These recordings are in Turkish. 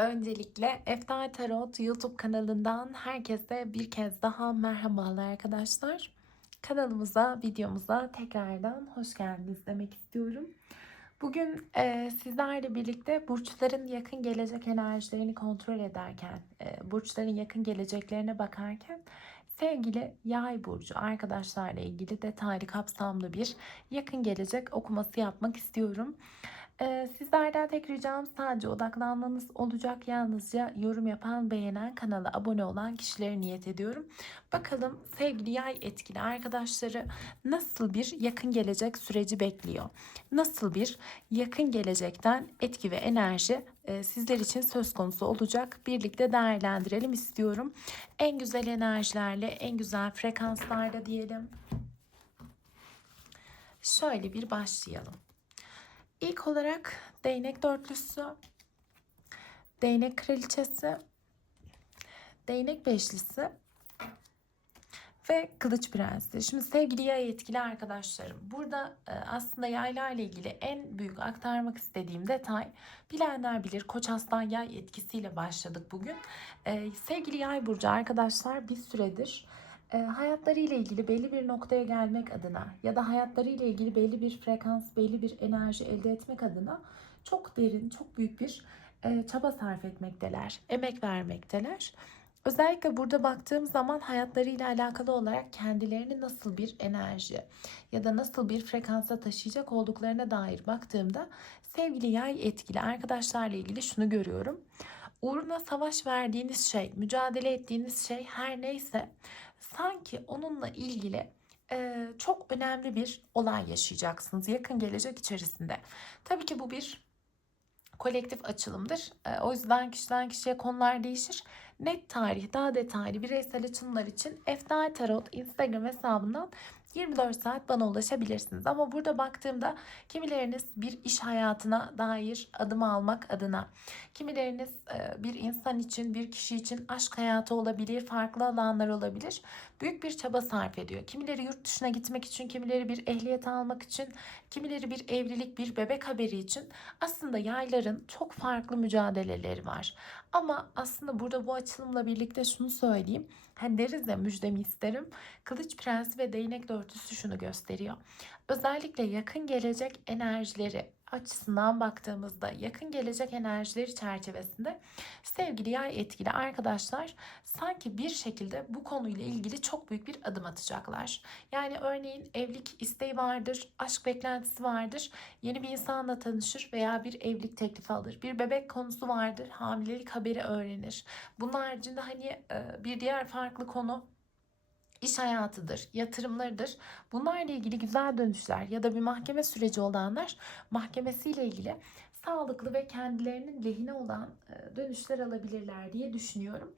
Öncelikle Eftar Tarot YouTube kanalından herkese bir kez daha merhabalar arkadaşlar. Kanalımıza, videomuza tekrardan hoş geldiniz demek istiyorum. Bugün e, sizlerle birlikte burçların yakın gelecek enerjilerini kontrol ederken, e, burçların yakın geleceklerine bakarken sevgili yay burcu arkadaşlarla ilgili detaylı kapsamlı bir yakın gelecek okuması yapmak istiyorum. Ee, sizlerden tek ricam sadece odaklanmanız olacak. Yalnızca yorum yapan, beğenen, kanala abone olan kişileri niyet ediyorum. Bakalım sevgili yay etkili arkadaşları nasıl bir yakın gelecek süreci bekliyor? Nasıl bir yakın gelecekten etki ve enerji e, sizler için söz konusu olacak? Birlikte değerlendirelim istiyorum. En güzel enerjilerle, en güzel frekanslarla diyelim. Şöyle bir başlayalım. İlk olarak değnek dörtlüsü, değnek kraliçesi, değnek beşlisi ve kılıç prensi. Şimdi sevgili yay etkili arkadaşlarım. Burada e, aslında yayla ile ilgili en büyük aktarmak istediğim detay bilenler bilir. Koç aslan yay etkisiyle başladık bugün. E, sevgili yay burcu arkadaşlar bir süredir e, hayatları ile ilgili belli bir noktaya gelmek adına ya da hayatları ile ilgili belli bir frekans, belli bir enerji elde etmek adına çok derin, çok büyük bir e, çaba sarf etmekteler, emek vermekteler. Özellikle burada baktığım zaman hayatlarıyla alakalı olarak kendilerini nasıl bir enerji ya da nasıl bir frekansa taşıyacak olduklarına dair baktığımda sevgili yay etkili arkadaşlarla ilgili şunu görüyorum. Uğruna savaş verdiğiniz şey, mücadele ettiğiniz şey her neyse sanki onunla ilgili e, çok önemli bir olay yaşayacaksınız yakın gelecek içerisinde. Tabii ki bu bir kolektif açılımdır. E, o yüzden kişiden kişiye konular değişir. Net tarih, daha detaylı bireysel açılımlar için Eftal Tarot Instagram hesabından 24 saat bana ulaşabilirsiniz. Ama burada baktığımda kimileriniz bir iş hayatına dair adım almak adına, kimileriniz e, bir insan için, bir kişi için aşk hayatı olabilir, farklı alanlar olabilir. Büyük bir çaba sarf ediyor. Kimileri yurt dışına gitmek için, kimileri bir ehliyet almak için, kimileri bir evlilik, bir bebek haberi için. Aslında yayların çok farklı mücadeleleri var. Ama aslında burada bu açılımla birlikte şunu söyleyeyim. Hani deriz ya müjdemi isterim. Kılıç prensi ve değnek dörtüsü şunu gösteriyor. Özellikle yakın gelecek enerjileri açısından baktığımızda yakın gelecek enerjileri çerçevesinde sevgili yay etkili arkadaşlar sanki bir şekilde bu konuyla ilgili çok büyük bir adım atacaklar. Yani örneğin evlilik isteği vardır, aşk beklentisi vardır, yeni bir insanla tanışır veya bir evlilik teklifi alır. Bir bebek konusu vardır, hamilelik haberi öğrenir. Bunun haricinde hani bir diğer farklı konu iş hayatıdır, yatırımlarıdır. Bunlarla ilgili güzel dönüşler ya da bir mahkeme süreci olanlar mahkemesiyle ilgili sağlıklı ve kendilerinin lehine olan dönüşler alabilirler diye düşünüyorum.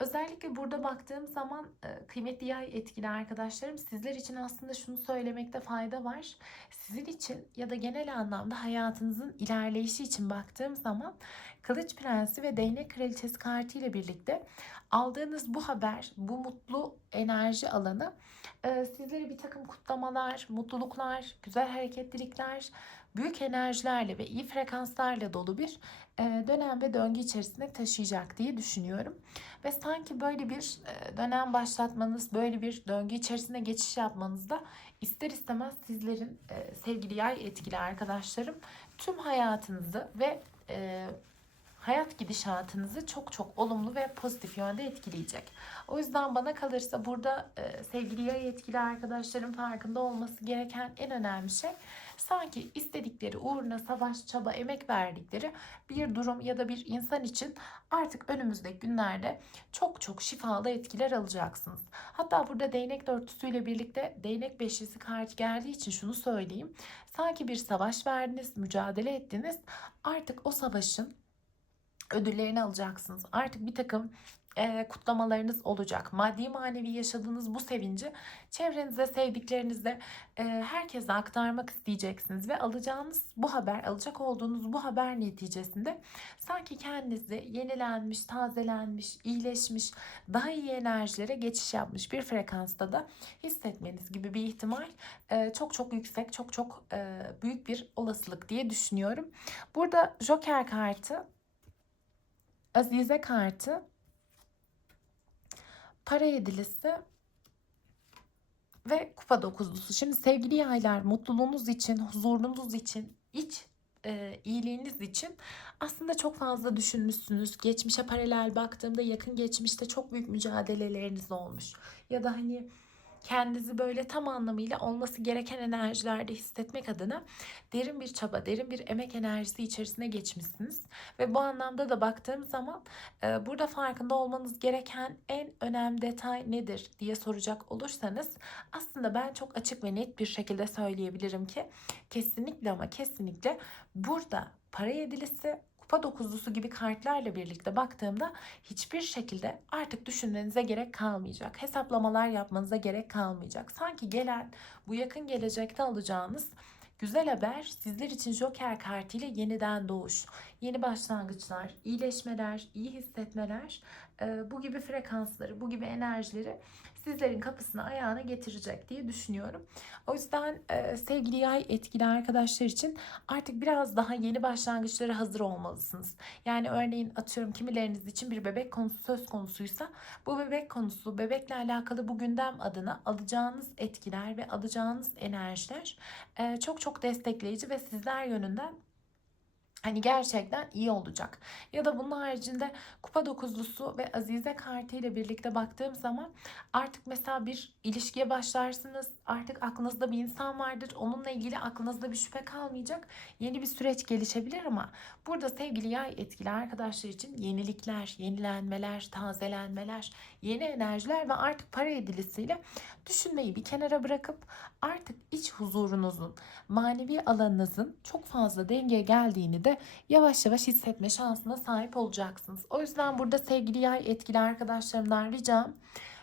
Özellikle burada baktığım zaman kıymetli yay etkili arkadaşlarım sizler için aslında şunu söylemekte fayda var. Sizin için ya da genel anlamda hayatınızın ilerleyişi için baktığım zaman Kılıç Prensi ve Değnek Kraliçesi kartı ile birlikte aldığınız bu haber, bu mutlu enerji alanı sizlere bir takım kutlamalar, mutluluklar, güzel hareketlilikler, büyük enerjilerle ve iyi frekanslarla dolu bir dönem ve döngü içerisinde taşıyacak diye düşünüyorum. Ve sanki böyle bir dönem başlatmanız, böyle bir döngü içerisinde geçiş yapmanızda ister istemez sizlerin sevgili yay etkili arkadaşlarım tüm hayatınızı ve hayat gidişatınızı çok çok olumlu ve pozitif yönde etkileyecek. O yüzden bana kalırsa burada e, sevgili yay etkili arkadaşların farkında olması gereken en önemli şey sanki istedikleri uğruna savaş, çaba, emek verdikleri bir durum ya da bir insan için artık önümüzdeki günlerde çok çok şifalı etkiler alacaksınız. Hatta burada değnek dörtüsüyle birlikte değnek beşlisi kart geldiği için şunu söyleyeyim. Sanki bir savaş verdiniz, mücadele ettiniz. Artık o savaşın ödüllerini alacaksınız. Artık bir takım e, kutlamalarınız olacak. Maddi manevi yaşadığınız bu sevinci çevrenize, sevdiklerinizle e, herkese aktarmak isteyeceksiniz ve alacağınız bu haber, alacak olduğunuz bu haber neticesinde sanki kendinizi yenilenmiş, tazelenmiş, iyileşmiş, daha iyi enerjilere geçiş yapmış bir frekansta da hissetmeniz gibi bir ihtimal e, çok çok yüksek, çok çok e, büyük bir olasılık diye düşünüyorum. Burada Joker kartı Azize kartı, para yedilisi ve kupa dokuzlusu. Şimdi sevgili yaylar mutluluğunuz için, huzurunuz için, iç e, iyiliğiniz için aslında çok fazla düşünmüşsünüz. Geçmişe paralel baktığımda yakın geçmişte çok büyük mücadeleleriniz olmuş. Ya da hani kendinizi böyle tam anlamıyla olması gereken enerjilerde hissetmek adına derin bir çaba, derin bir emek enerjisi içerisine geçmişsiniz. Ve bu anlamda da baktığım zaman e, burada farkında olmanız gereken en önemli detay nedir diye soracak olursanız aslında ben çok açık ve net bir şekilde söyleyebilirim ki kesinlikle ama kesinlikle burada para yedilisi kupa dokuzlusu gibi kartlarla birlikte baktığımda hiçbir şekilde artık düşünmenize gerek kalmayacak. Hesaplamalar yapmanıza gerek kalmayacak. Sanki gelen bu yakın gelecekte alacağınız güzel haber sizler için Joker kartıyla yeniden doğuş, yeni başlangıçlar, iyileşmeler, iyi hissetmeler, bu gibi frekansları, bu gibi enerjileri sizlerin kapısına ayağına getirecek diye düşünüyorum. O yüzden e, sevgili yay etkili arkadaşlar için artık biraz daha yeni başlangıçlara hazır olmalısınız. Yani örneğin atıyorum kimileriniz için bir bebek konusu söz konusuysa bu bebek konusu bebekle alakalı bu gündem adına alacağınız etkiler ve alacağınız enerjiler e, çok çok destekleyici ve sizler yönünden hani gerçekten iyi olacak. Ya da bunun haricinde kupa dokuzlusu ve azize kartı ile birlikte baktığım zaman artık mesela bir ilişkiye başlarsınız. Artık aklınızda bir insan vardır. Onunla ilgili aklınızda bir şüphe kalmayacak. Yeni bir süreç gelişebilir ama burada sevgili yay etkili arkadaşlar için yenilikler, yenilenmeler, tazelenmeler, yeni enerjiler ve artık para edilisiyle düşünmeyi bir kenara bırakıp artık iç huzurunuzun, manevi alanınızın çok fazla dengeye geldiğini de yavaş yavaş hissetme şansına sahip olacaksınız. O yüzden burada sevgili yay etkili arkadaşlarımdan ricam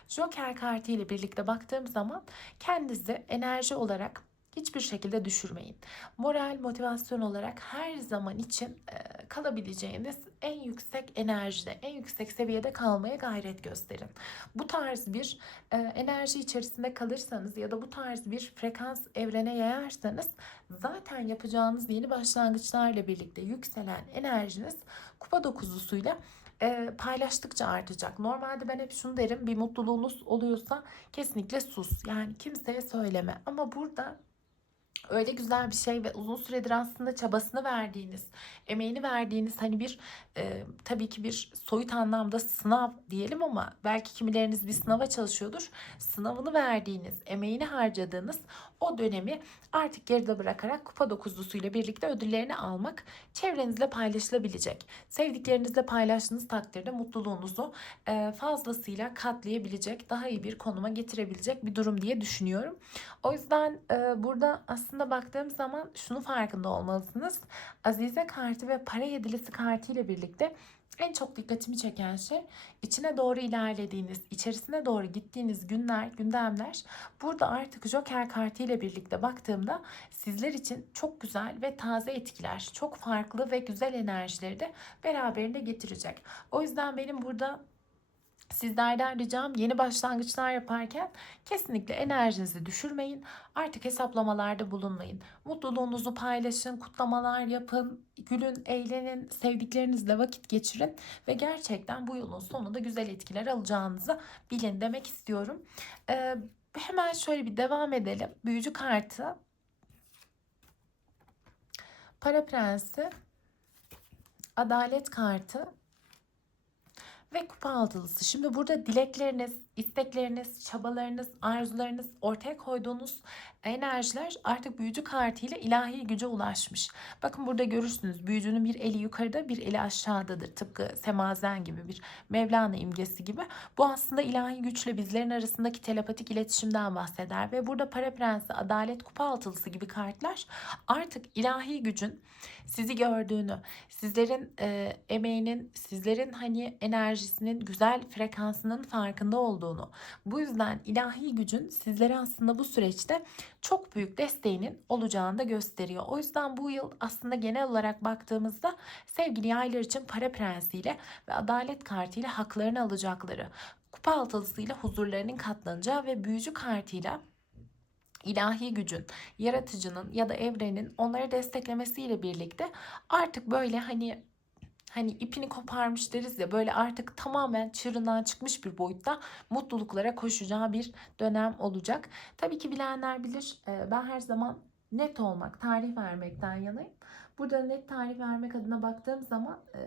Joker kartı ile birlikte baktığım zaman kendinizi enerji olarak hiçbir şekilde düşürmeyin. Moral, motivasyon olarak her zaman için e, kalabileceğiniz en yüksek enerjide, en yüksek seviyede kalmaya gayret gösterin. Bu tarz bir e, enerji içerisinde kalırsanız ya da bu tarz bir frekans evrene yayarsanız zaten yapacağınız yeni başlangıçlarla birlikte yükselen enerjiniz kupa dokuzlusuyla e, paylaştıkça artacak. Normalde ben hep şunu derim bir mutluluğunuz oluyorsa kesinlikle sus. Yani kimseye söyleme. Ama burada öyle güzel bir şey ve uzun süredir aslında çabasını verdiğiniz, emeğini verdiğiniz hani bir e, tabii ki bir soyut anlamda sınav diyelim ama belki kimileriniz bir sınava çalışıyordur. Sınavını verdiğiniz, emeğini harcadığınız o dönemi artık geride bırakarak kupa dokuzlusuyla birlikte ödüllerini almak çevrenizle paylaşılabilecek. Sevdiklerinizle paylaştığınız takdirde mutluluğunuzu e, fazlasıyla katlayabilecek, daha iyi bir konuma getirebilecek bir durum diye düşünüyorum. O yüzden e, burada aslında baktığım zaman şunu farkında olmalısınız. Azize kartı ve para yedilisi kartı ile birlikte en çok dikkatimi çeken şey içine doğru ilerlediğiniz, içerisine doğru gittiğiniz günler, gündemler. Burada artık Joker kartı ile birlikte baktığımda sizler için çok güzel ve taze etkiler, çok farklı ve güzel enerjileri de beraberinde getirecek. O yüzden benim burada Sizlerden ricam yeni başlangıçlar yaparken kesinlikle enerjinizi düşürmeyin. Artık hesaplamalarda bulunmayın. Mutluluğunuzu paylaşın, kutlamalar yapın, gülün, eğlenin, sevdiklerinizle vakit geçirin ve gerçekten bu yılın sonunda güzel etkiler alacağınızı bilin demek istiyorum. Ee, hemen şöyle bir devam edelim. Büyücü kartı, para prensi, adalet kartı, ve kupa altılısı. Şimdi burada dilekleriniz, istekleriniz, çabalarınız, arzularınız, ortaya koyduğunuz enerjiler artık büyücü kartıyla ilahi güce ulaşmış. Bakın burada görürsünüz büyücünün bir eli yukarıda bir eli aşağıdadır. Tıpkı semazen gibi bir Mevlana imgesi gibi. Bu aslında ilahi güçle bizlerin arasındaki telepatik iletişimden bahseder. Ve burada para prensi, adalet, kupa altılısı gibi kartlar artık ilahi gücün sizi gördüğünü, sizlerin e, emeğinin, sizlerin hani enerjisinin güzel frekansının farkında olduğunu. Bu yüzden ilahi gücün sizlere aslında bu süreçte çok büyük desteğinin olacağını da gösteriyor. O yüzden bu yıl aslında genel olarak baktığımızda sevgili yaylar için para prensiyle ve adalet kartıyla haklarını alacakları, kupa altılısıyla huzurlarının katlanacağı ve büyücü kartıyla ilahi gücün, yaratıcının ya da evrenin onları desteklemesiyle birlikte artık böyle hani hani ipini koparmış deriz ya böyle artık tamamen çığırından çıkmış bir boyutta mutluluklara koşacağı bir dönem olacak. Tabii ki bilenler bilir e, ben her zaman net olmak, tarih vermekten yanayım. Burada net tarih vermek adına baktığım zaman e,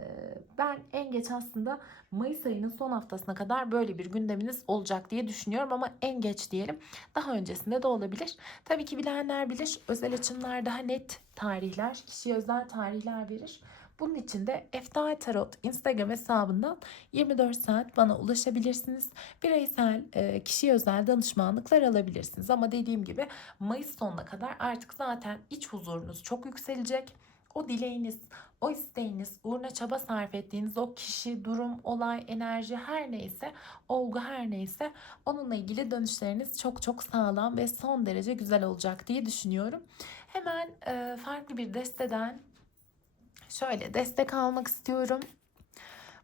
ben en geç aslında Mayıs ayının son haftasına kadar böyle bir gündeminiz olacak diye düşünüyorum ama en geç diyelim. Daha öncesinde de olabilir. Tabii ki bilenler bilir özel açımlar daha net tarihler, kişiye özel tarihler verir. Bunun için de Eftal Tarot Instagram hesabından 24 saat bana ulaşabilirsiniz. Bireysel e, kişiye özel danışmanlıklar alabilirsiniz. Ama dediğim gibi Mayıs sonuna kadar artık zaten iç huzurunuz çok yükselecek. O dileğiniz, o isteğiniz, uğruna çaba sarf ettiğiniz o kişi, durum, olay, enerji her neyse, olgu her neyse onunla ilgili dönüşleriniz çok çok sağlam ve son derece güzel olacak diye düşünüyorum. Hemen e, farklı bir desteden şöyle destek almak istiyorum.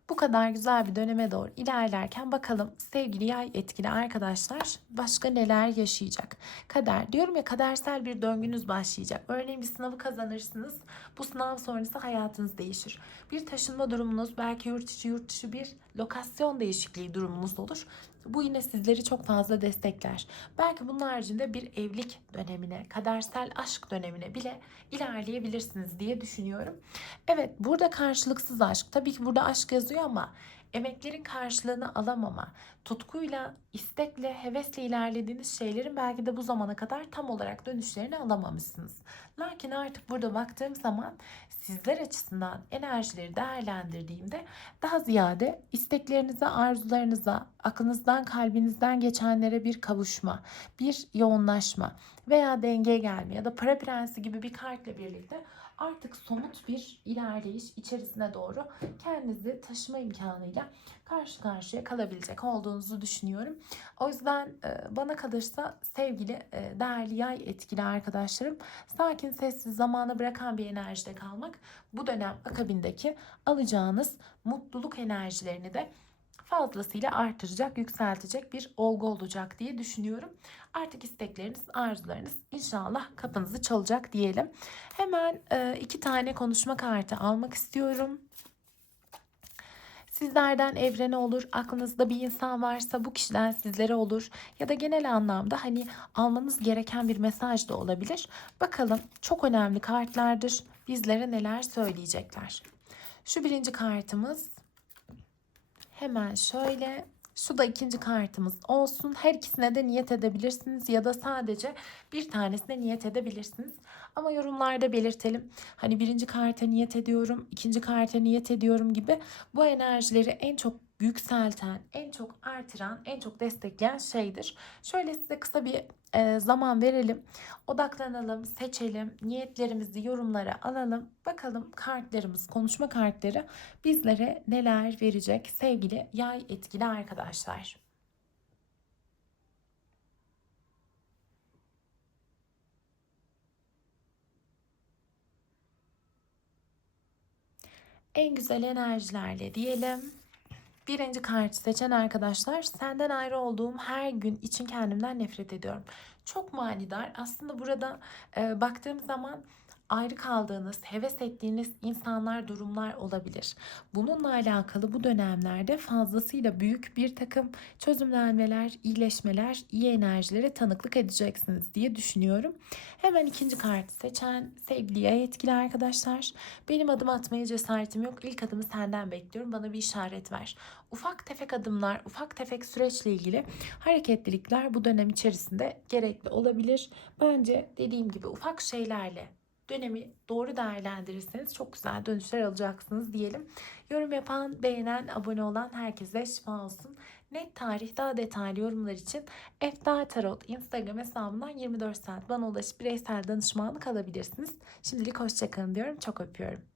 Bu kadar güzel bir döneme doğru ilerlerken bakalım sevgili yay etkili arkadaşlar başka neler yaşayacak? Kader diyorum ya kadersel bir döngünüz başlayacak. Örneğin bir sınavı kazanırsınız. Bu sınav sonrası hayatınız değişir. Bir taşınma durumunuz belki yurt içi yurt dışı bir lokasyon değişikliği durumunuz olur. Bu yine sizleri çok fazla destekler. Belki bunun haricinde bir evlilik dönemine, kadersel aşk dönemine bile ilerleyebilirsiniz diye düşünüyorum. Evet burada karşılıksız aşk. Tabii ki burada aşk yazıyor ama emeklerin karşılığını alamama, tutkuyla, istekle, hevesle ilerlediğiniz şeylerin belki de bu zamana kadar tam olarak dönüşlerini alamamışsınız. Lakin artık burada baktığım zaman sizler açısından enerjileri değerlendirdiğimde daha ziyade isteklerinize, arzularınıza, aklınızdan, kalbinizden geçenlere bir kavuşma, bir yoğunlaşma veya denge gelme ya da para prensi gibi bir kartla birlikte artık somut bir ilerleyiş içerisine doğru kendinizi taşıma imkanıyla karşı karşıya kalabilecek olduğunuzu düşünüyorum. O yüzden e, bana kalırsa sevgili e, değerli yay etkili arkadaşlarım sakin sessiz zamana bırakan bir enerjide kalmak bu dönem akabindeki alacağınız mutluluk enerjilerini de fazlasıyla artıracak, yükseltecek bir olgu olacak diye düşünüyorum. Artık istekleriniz, arzularınız inşallah kapınızı çalacak diyelim. Hemen e, iki tane konuşma kartı almak istiyorum. Sizlerden evrene olur, aklınızda bir insan varsa bu kişiden sizlere olur ya da genel anlamda hani almanız gereken bir mesaj da olabilir. Bakalım çok önemli kartlardır. Bizlere neler söyleyecekler. Şu birinci kartımız Hemen şöyle şu da ikinci kartımız olsun. Her ikisine de niyet edebilirsiniz ya da sadece bir tanesine niyet edebilirsiniz. Ama yorumlarda belirtelim. Hani birinci karta niyet ediyorum, ikinci karta niyet ediyorum gibi bu enerjileri en çok yükselten, en çok artıran, en çok destekleyen şeydir. Şöyle size kısa bir e, zaman verelim. Odaklanalım, seçelim, niyetlerimizi yorumlara alalım. Bakalım kartlarımız, konuşma kartları bizlere neler verecek sevgili yay etkili arkadaşlar. En güzel enerjilerle diyelim. Birinci kartı seçen arkadaşlar senden ayrı olduğum her gün için kendimden nefret ediyorum. Çok manidar. Aslında burada e, baktığım zaman ayrı kaldığınız, heves ettiğiniz insanlar, durumlar olabilir. Bununla alakalı bu dönemlerde fazlasıyla büyük bir takım çözümlenmeler, iyileşmeler, iyi enerjilere tanıklık edeceksiniz diye düşünüyorum. Hemen ikinci kartı seçen sevgili yay etkili arkadaşlar. Benim adım atmaya cesaretim yok. İlk adımı senden bekliyorum. Bana bir işaret ver. Ufak tefek adımlar, ufak tefek süreçle ilgili hareketlilikler bu dönem içerisinde gerekli olabilir. Bence dediğim gibi ufak şeylerle dönemi doğru değerlendirirseniz çok güzel dönüşler alacaksınız diyelim. Yorum yapan, beğenen, abone olan herkese şifa olsun. Net tarih daha detaylı yorumlar için Eftal Tarot Instagram hesabından 24 saat bana ulaşıp bireysel danışmanlık alabilirsiniz. Şimdilik hoşçakalın diyorum. Çok öpüyorum.